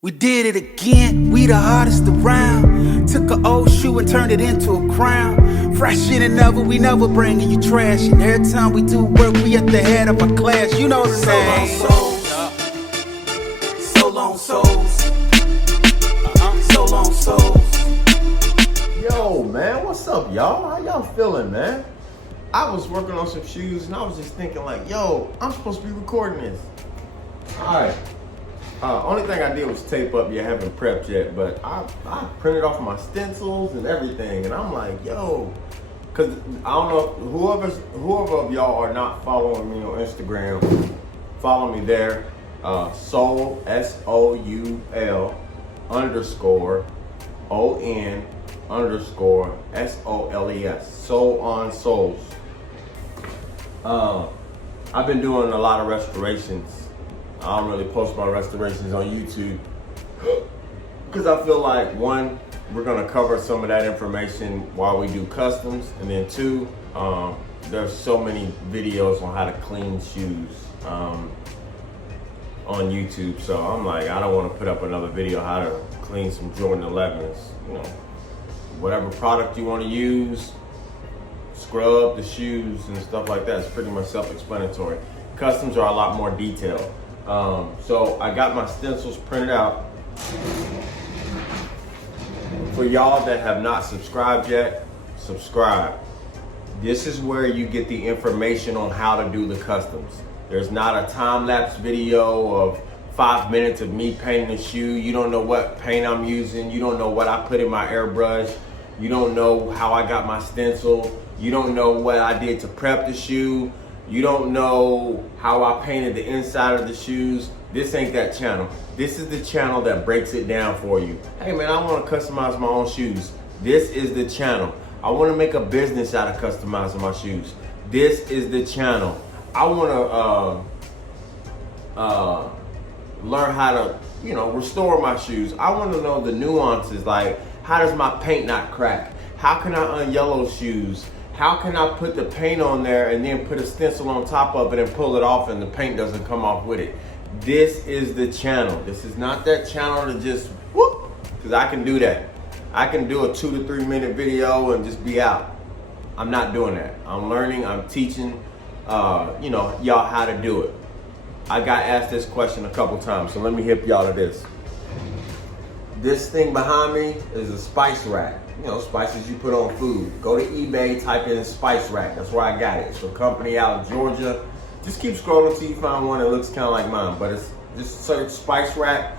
We did it again, we the hottest around. Took an old shoe and turned it into a crown. Fresh in and ever, we never bringing you trash. And every time we do work, we at the head of our class. You know the name. So long souls. So long souls. Yo, man, what's up, y'all? How y'all feeling, man? I was working on some shoes and I was just thinking like, yo, I'm supposed to be recording this. All right. Only thing I did was tape up. You haven't prepped yet, but I printed off my stencils and everything, and I'm like, yo, because I don't know if whoever of y'all are not following me on Instagram, follow me there. Soul SOUL underscore ON underscore SOLES. Soul on Souls. I've been doing a lot of restorations. I don't really post my restorations on YouTube because I feel like, one, we're gonna cover some of that information while we do customs, and then two, there's so many videos on how to clean shoes on YouTube. So I'm like, I don't want to put up another video how to clean some Jordan 11s. You know, whatever product you want to use, scrub the shoes and stuff like that. It's pretty much self-explanatory. Customs are a lot more detailed. So I got my stencils printed out. For y'all that have not subscribed yet, subscribe. This is where you get the information on how to do the customs. There's not a time-lapse video of 5 minutes of me painting a shoe. You don't know what paint I'm using. You don't know what I put in my airbrush. You don't know how I got my stencil. You don't know what I did to prep the shoe. You don't know how I painted the inside of the shoes. This ain't that channel. This is the channel that breaks it down for you. Hey man, I want to customize my own shoes. This is the channel. I want to make a business out of customizing my shoes. This is the channel. I want to learn how to, restore my shoes. I want to know the nuances, like how does my paint not crack? How can I un-yellow shoes? How can I put the paint on there and then put a stencil on top of it and pull it off and the paint doesn't come off with it? This is the channel. This is not that channel to just whoop, because I can do that. I can do a 2 to 3 minute video and just be out. I'm not doing that. I'm learning, I'm teaching, y'all how to do it. I got asked this question a couple times, so let me hip y'all to this. This thing behind me is a spice rack. Spices you put on food. Go to eBay, type in spice rack. That's where I got it. It's a company out of Georgia. Just keep scrolling till you find one that looks kind of like mine. But it's just search spice rack.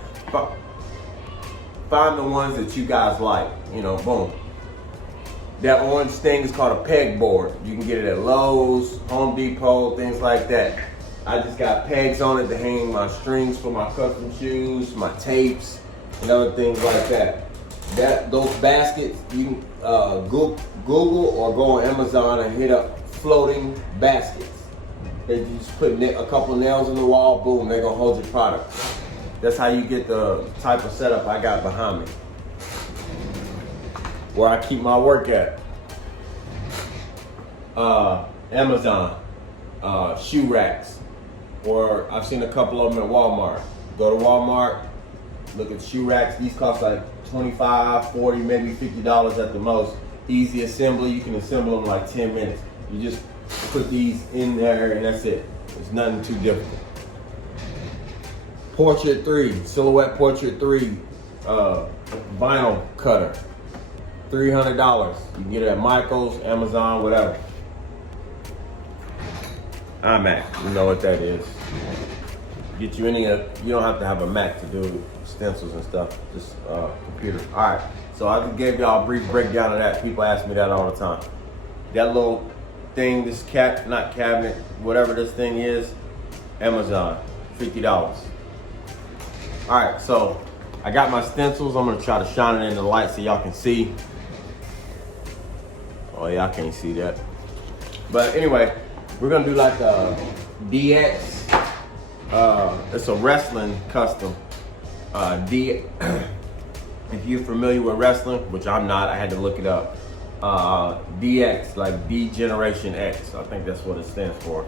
Find the ones that you guys like. Boom. That orange thing is called a pegboard. You can get it at Lowe's, Home Depot, things like that. I just got pegs on it to hang my strings for my custom shoes, my tapes, and other things like that. Those baskets, you can Google or go on Amazon and hit up floating baskets. They just put a couple nails in the wall, boom, they're gonna hold your product. That's how you get the type of setup I got behind me. Where I keep my work at. Amazon, shoe racks, or I've seen a couple of them at Walmart. Go to Walmart, look at shoe racks. These cost like $25, $40, maybe $50 at the most. Easy assembly. You can assemble them in like 10 minutes. You just put these in there and that's it. It's nothing too difficult. Portrait 3, Silhouette Portrait 3 vinyl cutter. $300. You can get it at Michael's, Amazon, whatever. iMac, you know what that is. Get you any, you don't have to have a Mac to do stencils and stuff, just computer. All right, so I just gave y'all a brief breakdown of that. People ask me that all the time. That little thing, this not cabinet, whatever this thing is, Amazon, $50. All right, so I got my stencils. I'm gonna try to shine it in the light so y'all can see. Oh, y'all can't see that. But anyway, we're gonna do like a DX. It's a wrestling custom. If you're familiar with wrestling, which I'm not, I had to look it up. DX, like D Generation X. I think that's what it stands for.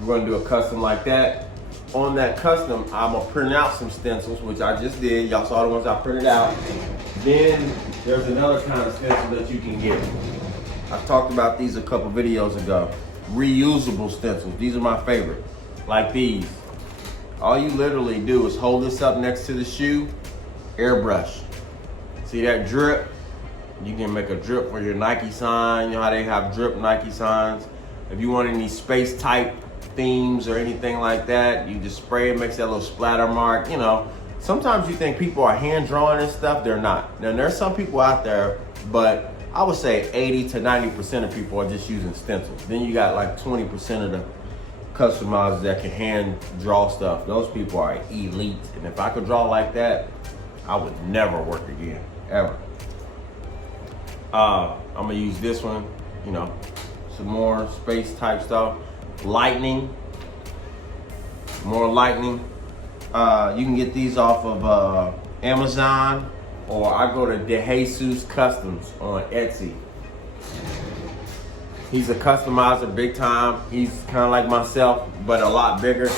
We're gonna do a custom like that. on that custom, I'm gonna print out some stencils, which I just did. Y'all saw the ones I printed out. Then there's another kind of stencil that you can get. I talked about these a couple videos ago. Reusable stencils. These are my favorite. Like these. All you literally do is hold this up next to the shoe, airbrush. See that drip? You can make a drip for your Nike sign. You know how they have drip Nike signs? If you want any space type themes or anything like that, you just spray it, makes that little splatter mark. You know, sometimes you think people are hand drawing and stuff. They're not. Now there's some people out there, but I would say 80 to 90% of people are just using stencils. Then you got like 20% of the customizers that can hand draw stuff. Those people are elite. And if I could draw like that, I would never work again, ever. I'm gonna use this one, you know, some more space type stuff. Lightning, more lightning. You can get these off of Amazon, or I go to DeJesus Customs on Etsy. He's a customizer big time. He's kind of like myself, but a lot bigger.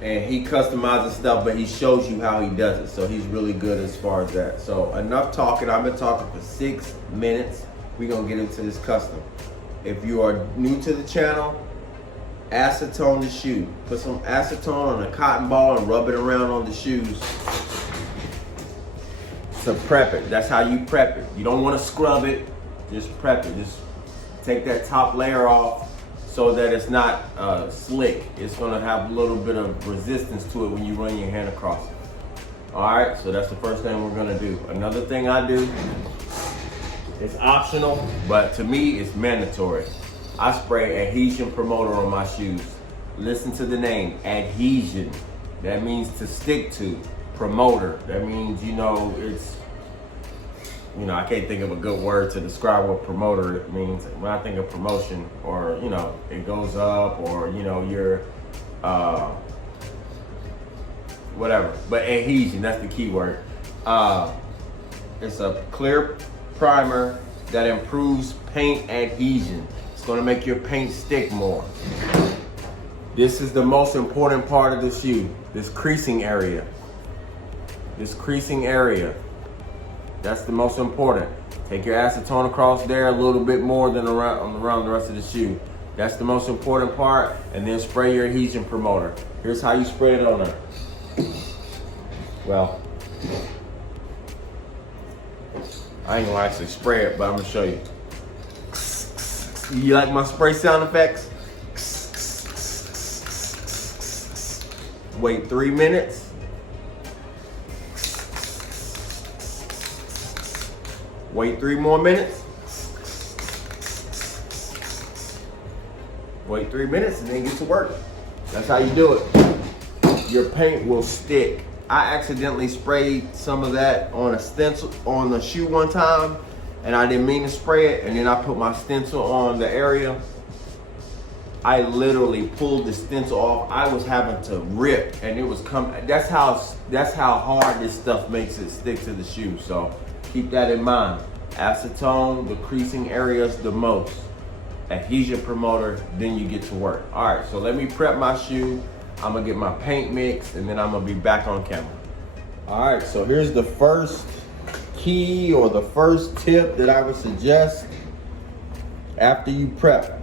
And he customizes stuff, but he shows you how he does it. So he's really good as far as that. So enough talking. I've been talking for 6 minutes. We're gonna get into this custom. If you are new to the channel, acetone the shoe. Put some acetone on a cotton ball and rub it around on the shoes to prep it. That's how you prep it. You don't want to scrub it, just prep it. Just take that top layer off so that it's not slick. It's gonna have a little bit of resistance to it when you run your hand across it. All right, so that's the first thing we're gonna do. Another thing I do, it's optional, but to me, it's mandatory. I spray Adhesion Promoter on my shoes. Listen to the name, adhesion. That means to stick to. Promoter, that means, you know, it's, you know, I can't think of a good word to describe what promoter means. When I think of promotion, or, you know, it goes up, or, you know, you're, whatever. But adhesion, that's the key word. It's a clear primer that improves paint adhesion. It's gonna make your paint stick more. This is the most important part of the shoe, this creasing area. This creasing area, that's the most important. Take your acetone across there a little bit more than around the rest of the shoe. That's the most important part, and then spray your Adhesion Promoter. Here's how you spray it on there. Well, I ain't gonna actually spray it, but I'm gonna show you. You like my spray sound effects? Wait 3 minutes. Wait 3 more minutes. Wait 3 minutes and then get to work. That's how you do it. Your paint will stick. I accidentally sprayed some of that on a stencil on the shoe one time, and I didn't mean to spray it, and then I put my stencil on the area. I literally pulled the stencil off. I was having to rip, and it was coming. That's how hard this stuff makes it stick to the shoe. So keep that in mind. Acetone, the creasing areas the most. Adhesion Promoter, then you get to work. All right, so let me prep my shoe. I'm gonna get my paint mixed, and then I'm gonna be back on camera. All right, so here's the first key, or the first tip that I would suggest after you prep.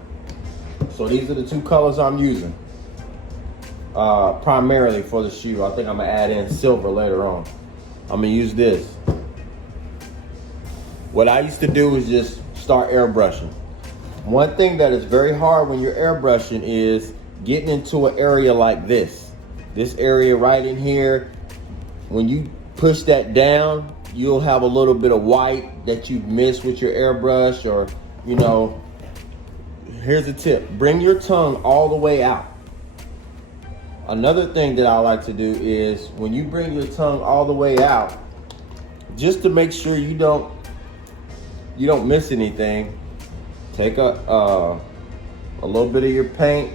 So these are the 2 colors I'm using primarily for the shoe. I think I'm gonna add in silver later on. I'm gonna use this. What I used to do is just start airbrushing. One thing that is very hard when you're airbrushing is getting into an area like this. This area right in here, when you push that down, you'll have a little bit of white that you've missed with your airbrush, or, you know, here's a tip. Bring your tongue all the way out. Another thing that I like to do is when you bring your tongue all the way out, just to make sure you don't miss anything, take a little bit of your paint.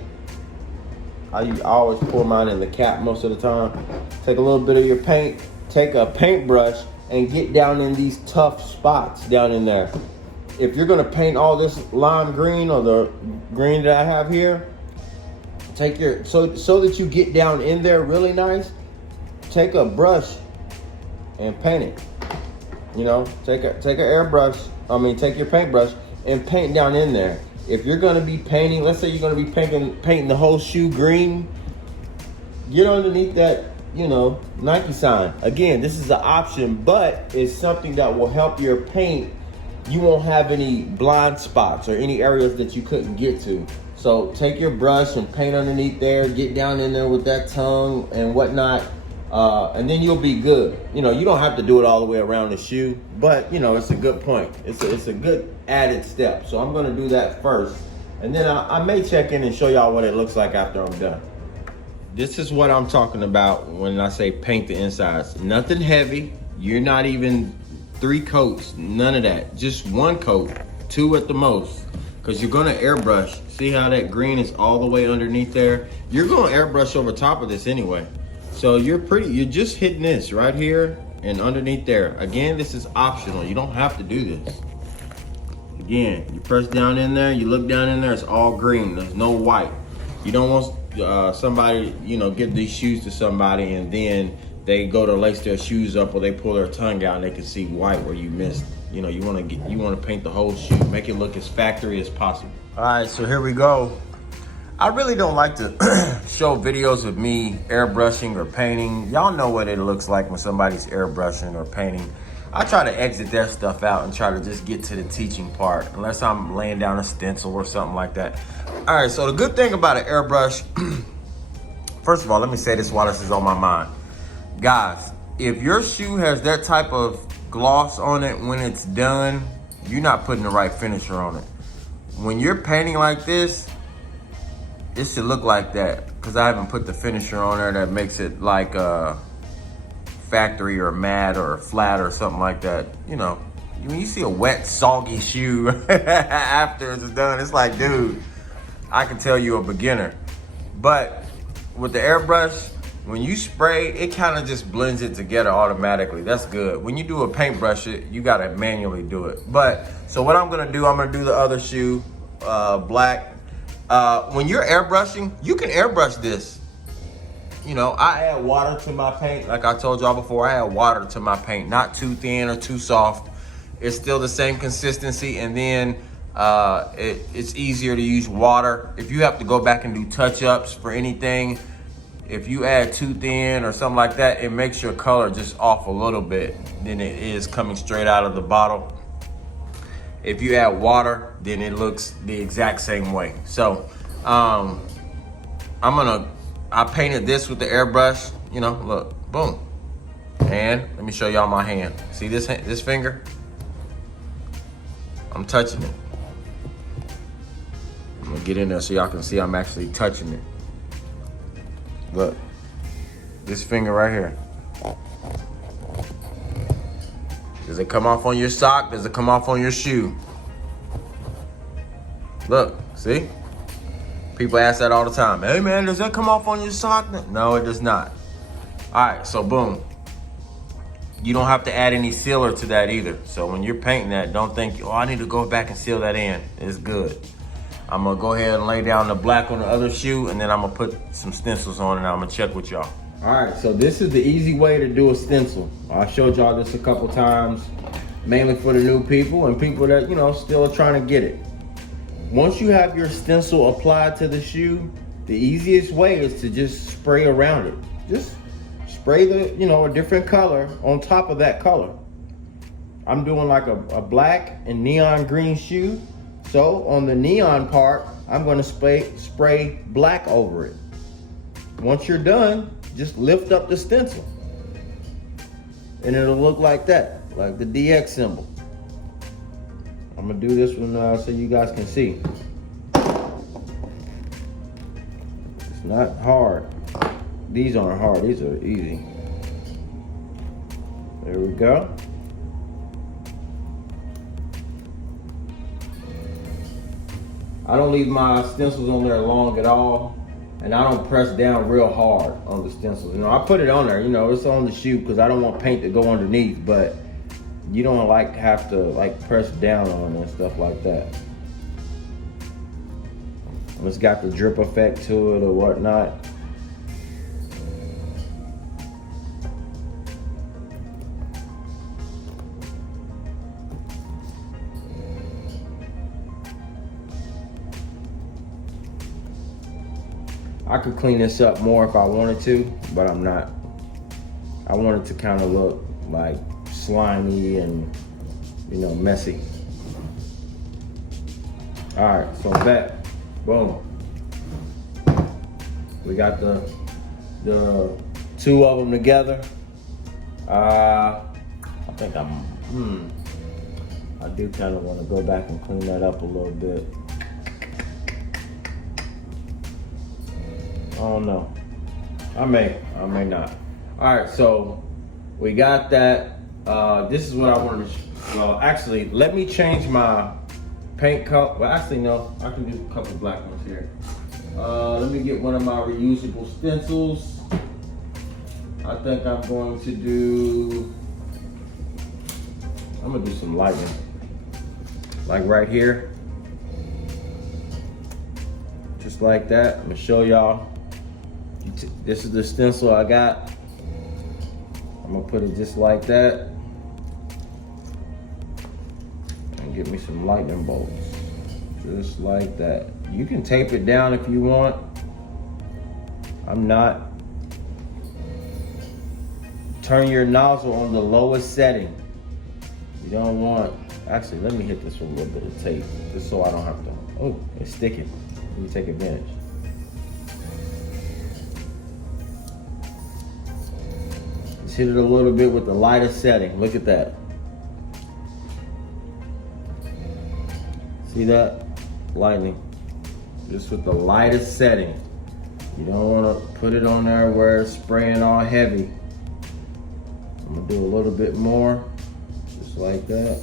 I always pour mine in the cap most of the time. Take a little bit of your paint, take a paintbrush, and get down in these tough spots down in there. If you're gonna paint all this lime green, or the green that I have here, take your, so that you get down in there really nice, take a brush and paint it. You know, take your paintbrush and paint down in there. If you're gonna be painting, let's say you're gonna be painting the whole shoe green, get underneath that, you know, Nike sign. Again, this is an option, but it's something that will help your paint. You won't have any blind spots or any areas that you couldn't get to. So take your brush and paint underneath there, get down in there with that tongue and whatnot, and then you'll be good. You know, you don't have to do it all the way around the shoe, but you know, it's a good point. It's a good added step. So I'm gonna do that first, and then I may check in and show y'all what it looks like after I'm done. This is what I'm talking about when I say paint the insides. Nothing heavy. You're not even 3 coats, none of that. Just 1 coat, 2 at the most, because you're gonna airbrush. See how that green is all the way underneath there? You're gonna airbrush over top of this anyway. So you're just hitting this right here and underneath there. Again, this is optional. You don't have to do this. Again, you press down in there, you look down in there, it's all green, there's no white. You don't want somebody, you know, give these shoes to somebody and then they go to lace their shoes up or they pull their tongue out and they can see white where you missed. You know, you want to paint the whole shoe, make it look as factory as possible. All right, so here we go. I really don't like to show videos of me airbrushing or painting. Y'all know what it looks like when somebody's airbrushing or painting. I try to exit that stuff out and try to just get to the teaching part, unless I'm laying down a stencil or something like that. All right, so the good thing about an airbrush, first of all, let me say this while this is on my mind. Guys, if your shoe has that type of gloss on it when it's done, you're not putting the right finisher on it. When you're painting like this, it should look like that, because I haven't put the finisher on there that makes it like factory or matte or flat or something like that. You know, when you see a wet, soggy shoe after it's done, it's like, dude, I can tell you're a beginner. But with the airbrush, when you spray, it kind of just blends it together automatically. That's good. When you do a paintbrush, you gotta manually do it. But, so what I'm gonna do the other shoe, black. When you're airbrushing, you can airbrush this. You know, I add water to my paint. Like I told y'all before, I add water to my paint. Not too thin or too soft. It's still the same consistency. And then it's easier to use water. If you have to go back and do touch-ups for anything, if you add too thin or something like that, it makes your color just off a little bit than it is coming straight out of the bottle. If you add water, then it looks the exact same way. So I painted this with the airbrush, you know, look, boom. And let me show y'all my hand. See this finger? I'm touching it. I'm gonna get in there so y'all can see I'm actually touching it. Look, this finger right here. Does it come off on your sock? Does it come off on your shoe? Look, see? People ask that all the time. Hey man, does that come off on your sock? No, it does not. All right, so boom. You don't have to add any sealer to that either. So when you're painting that, don't think, oh, I need to go back and seal that in. It's good. I'm gonna go ahead and lay down the black on the other shoe, and then I'm gonna put some stencils on and I'm gonna check with y'all. All right, so this is the easy way to do a stencil. I showed y'all this a couple times, mainly for the new people and people that, you know, still are trying to get it. Once you have your stencil applied to the shoe, the easiest way is to just spray around it. Just spray a different color on top of that color. I'm doing like a black and neon green shoe. So on the neon part, I'm gonna spray black over it. Once you're done, just lift up the stencil. And it'll look like that, like the DX symbol. I'm gonna do this one so you guys can see. It's not hard. These aren't hard, these are easy. There we go. I don't leave my stencils on there long at all, and I don't press down real hard on the stencils. You know, I put it on there, you know, it's on the shoe because I don't want paint to go underneath, but you don't have to press down on it and stuff like that. It's got the drip effect to it or whatnot. I could clean this up more if I wanted to, but I'm not. I want it to kind of look like slimy and, you know, messy. All right, so that, boom. We got the two of them together. I think I do kind of want to go back and clean that up a little bit. I don't know. I may not. All right, so we got that. This is what I wanted to well, actually, let me change my paint color. Well, actually, no, I can do a couple black ones here. Let me get one of my reusable stencils. I think I'm going to do some lighting. Like right here. Just like that. I'm gonna show y'all. This is the stencil I got. I'm gonna put it just like that. And get me some lightning bolts. Just like that. You can tape it down if you want. I'm not. Turn your nozzle on the lowest setting. You don't want, actually let me hit this with a little bit of tape, just so I don't have to, oh, it's sticking. Let me take advantage. Just hit it a little bit with the lightest setting. Look at that. See that? Lightning. Just with the lightest setting. You don't want to put it on there where it's spraying all heavy. I'm gonna do a little bit more, just like that.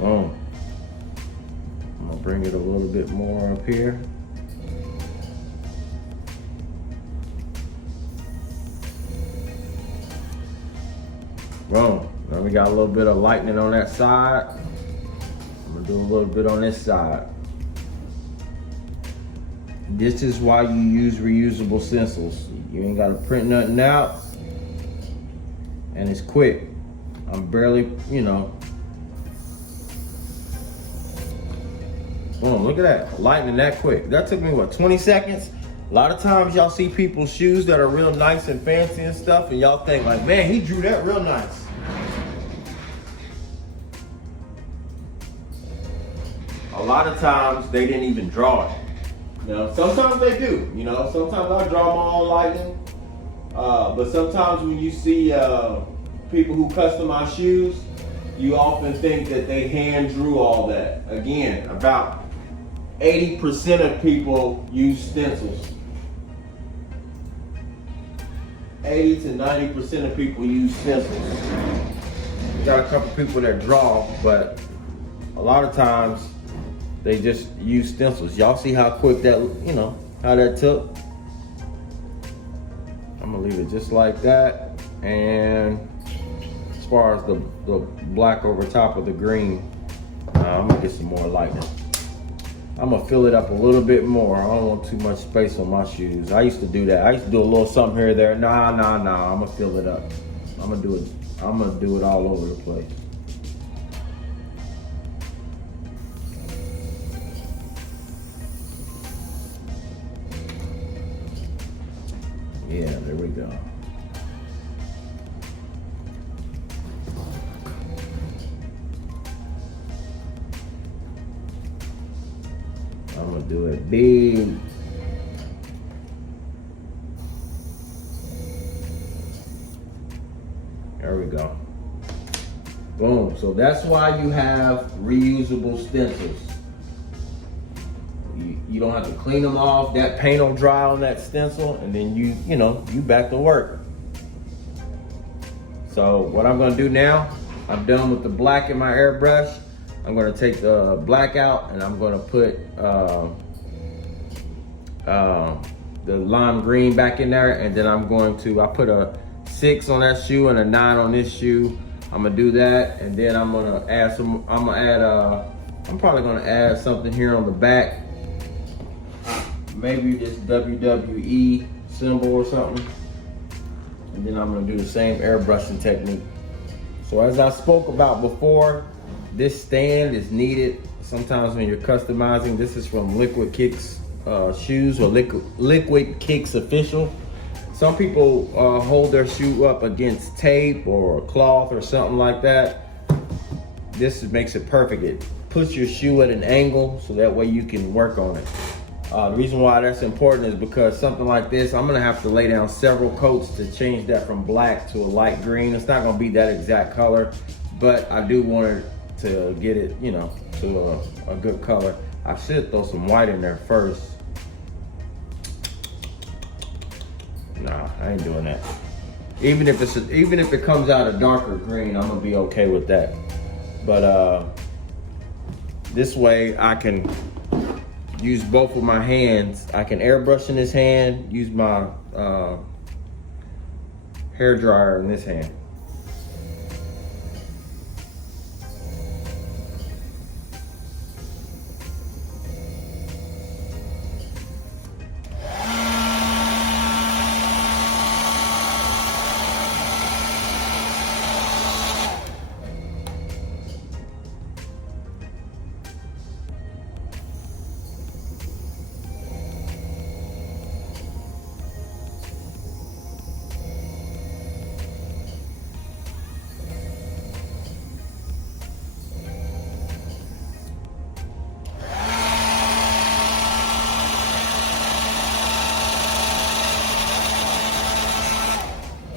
Boom. I'm gonna bring it a little bit more up here. Boom. Now we got a little bit of lightning on that side. I'm gonna do a little bit on this side. This is why you use reusable stencils. You ain't gotta print nothing out. And it's quick. I'm barely, you know. Boom, look at that. Lightning that quick. That took me, what, 20 seconds? A lot of times y'all see people's shoes that are real nice and fancy and stuff, and y'all think like, man, he drew that real nice. A lot of times they didn't even draw it. You know, sometimes they do. You know, sometimes I draw my own lightning. But sometimes when you see people who customize shoes, you often think that they hand drew all that. Again, about 80% of people use stencils. 80 to 90% of people use stencils. We got a couple people that draw, but a lot of times they just use stencils. Y'all see how quick that, you know, how that took? I'm gonna leave it just like that. And as far as the black over top of the green, I'm gonna get some more lightning. I'm gonna fill it up a little bit more. I don't want too much space on my shoes. I used to do that. I used to do a little something here or there. Nah. I'm gonna fill it up. I'm gonna do it all over the place. Yeah, there we go. I'm gonna do it big. There we go. Boom. So that's why you have reusable stencils. You don't have to clean them off. That paint will dry on that stencil, and then you back to work. So what I'm gonna do now, I'm done with the black in my airbrush. I'm gonna take the black out, and I'm gonna put the lime green back in there, and then I put a 6 on that shoe and a 9 on this shoe. I'm gonna do that, and then I'm gonna add I'm probably gonna add something here on the back. Maybe this WWE symbol or something. And then I'm gonna do the same airbrushing technique. So as I spoke about before, this stand is needed sometimes when you're customizing. This is from Liquid Kicks shoes, or Liquid Kicks Official. Some people hold their shoe up against tape or cloth or something like that. This makes it perfect. It puts your shoe at an angle so that way you can work on it. The reason why that's important is because something like this, I'm gonna have to lay down several coats to change that from black to a light green. It's not gonna be that exact color, but I do want it to get it, you know, to a good color. I should throw some white in there first. Nah, I ain't doing that. Even if it comes out a darker green, I'm gonna be okay with that. But this way I can use both of my hands. I can airbrush in this hand, use my hair dryer in this hand.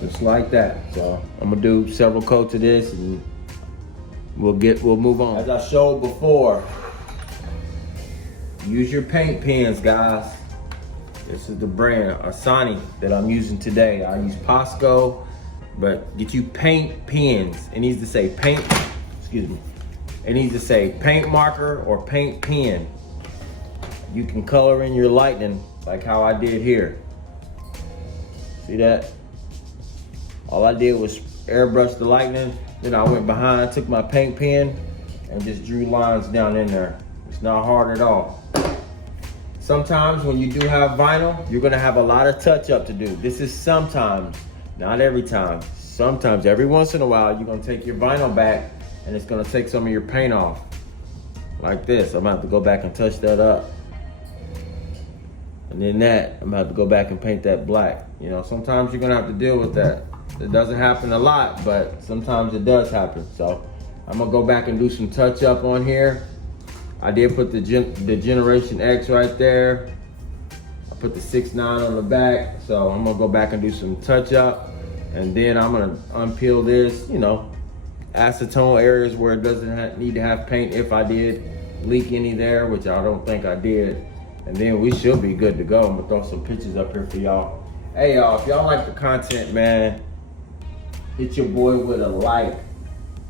Just like that. So I'm gonna do several coats of this and we'll move on. As I showed before, use your paint pens, guys. This is the brand Asani that I'm using today. I use Posco, but get you paint pens. It needs to say paint, excuse me. It needs to say paint marker or paint pen. You can color in your lightning like how I did here. See that? All I did was airbrush the lightning, then I went behind, took my paint pen, and just drew lines down in there. It's not hard at all. Sometimes when you do have vinyl, you're gonna have a lot of touch up to do. This is sometimes, not every time. Sometimes, every once in a while, you're gonna take your vinyl back and it's gonna take some of your paint off. Like this, I'm gonna have to go back and touch that up. And then that, I'm gonna have to go back and paint that black. You know, sometimes you're gonna have to deal with that. It doesn't happen a lot, but sometimes it does happen. So I'm gonna go back and do some touch up on here. I did put the Generation X right there. I put the 6.9 on the back. So I'm gonna go back and do some touch up. And then I'm gonna unpeel this, you know, acetone areas where it doesn't need to have paint if I did leak any there, which I don't think I did. And then we should be good to go. I'm gonna throw some pictures up here for y'all. Hey y'all, if y'all like the content, man, hit your boy with a like,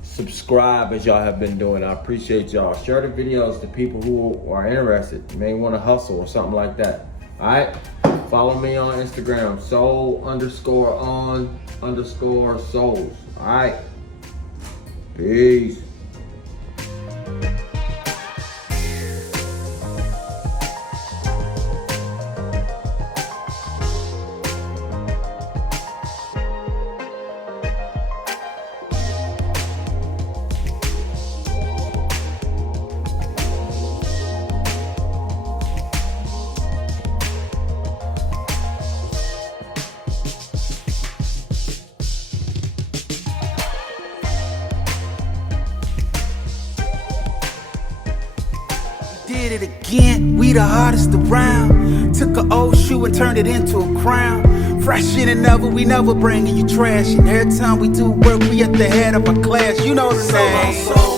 subscribe as y'all have been doing. I appreciate y'all. Share the videos to people who are interested. You may want to hustle or something like that. All right, follow me on Instagram, soul_on_souls. All right, peace. Did it again, we the hardest around. Took an old shoe and turned it into a crown. Fresh in and never, we never bringing you trash. And every time we do work, we at the head of a class. You know the name.